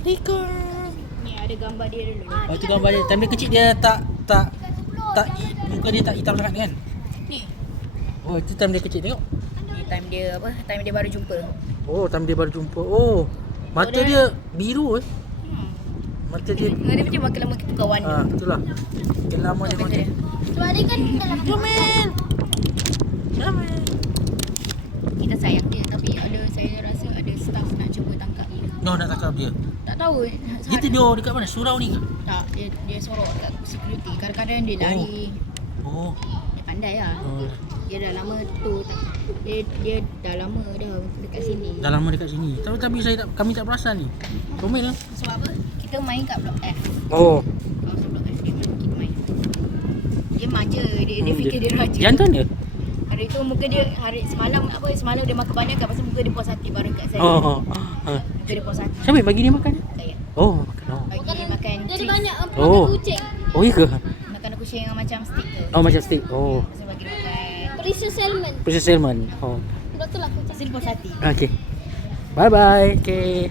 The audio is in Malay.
Rika. Ni ada gambar dia dulu. Oh, tu gambar dia. Time dia kecil dia tak muka dia tak hitam sangat kan? Ni. Oh, itu time dia kecil tengok. Ni time dia apa? Time dia baru jumpa. Oh, time dia baru jumpa. Oh, mata dia biru Mata dia. Dia macam makin lama kita kawan. Itulah. Makin lama dia makin. Sebab dia kan dalam Comel. Comel. Kita sayang dia tapi saya rasa ada staff nak cuba tangkap dia. No, nak tangkap dia. Tak tahu. Dia tidur dekat mana? Surau ni ke? Tak, dia sorok kat security. Kadang-kadang dia lari. Oh. Dia pandai lah. Oh. Dia dah lama tu. Dia dah lama dah dekat sini. Dah lama dekat sini. Tapi kami tak perasan ni. Comel lah. Sebab apa? Kita main kat Blok F. Oh. Kawasan Blok F dia kita main. Dia manja. Dia fikir dia raja. Jantan dia? Hari tu muka dia semalam dia makan banyak kat pasal muka dia puas hati bareng kat saya. Muka dia puas hati. Siapa yang bagi dia makan? Saya. Oh, makan. Oh. Bagi dia makan dia ada treats. banyak Oh. kucing. Oh, iya ke? Makan kucing yang macam stick tu. Oh, macam steak. Oh. Pasal bagi dia makan. Precious salmon. Precious salmon. Oh. Betul lah kucing. Pasal dia puas hati. Okay. Bye-bye. Okay.